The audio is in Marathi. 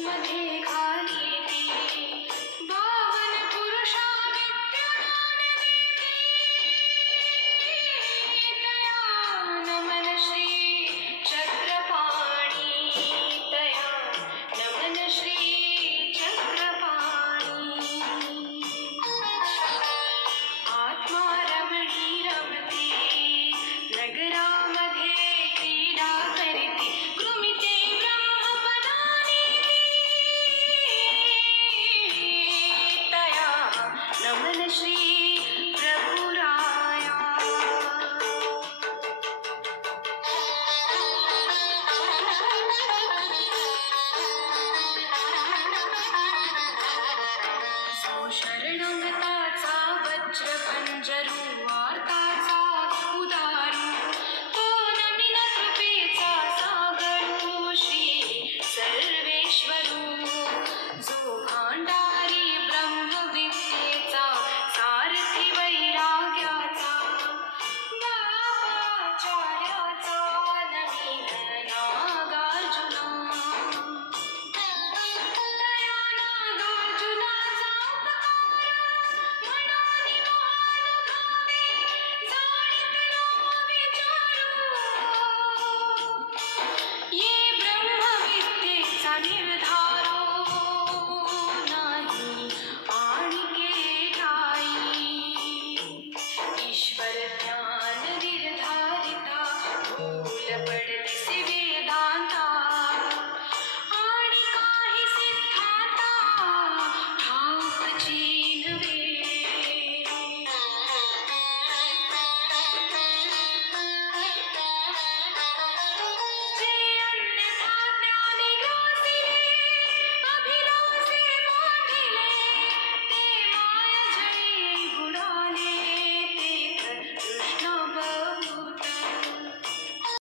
मध्ये घाली ती बावन पुरुषा विद्यमान तया नमन श्री चक्रपाणी तया नमन श्री चक्रपाणी आत्मा रमणी रमते नगरामध्ये क्रीडा करते कृमिते ब्रह्मपदाने तया नमन श्री प्रभुराया जो शरणंगताचा वज्र पंजरू वार्ताचा उदारू तो नमिन कृपेचा सागरू श्री सर्वेश्वरू जो भांडारी ब्रह्मविद्येचा सारथी वैराग्याचा बाबाचार्याचा नमिन नागार्जुना तया नागार्जुनाचा मनाने महानुभावे जाणीत न विचारू ये ब्रह्मविद्येचा निर्धार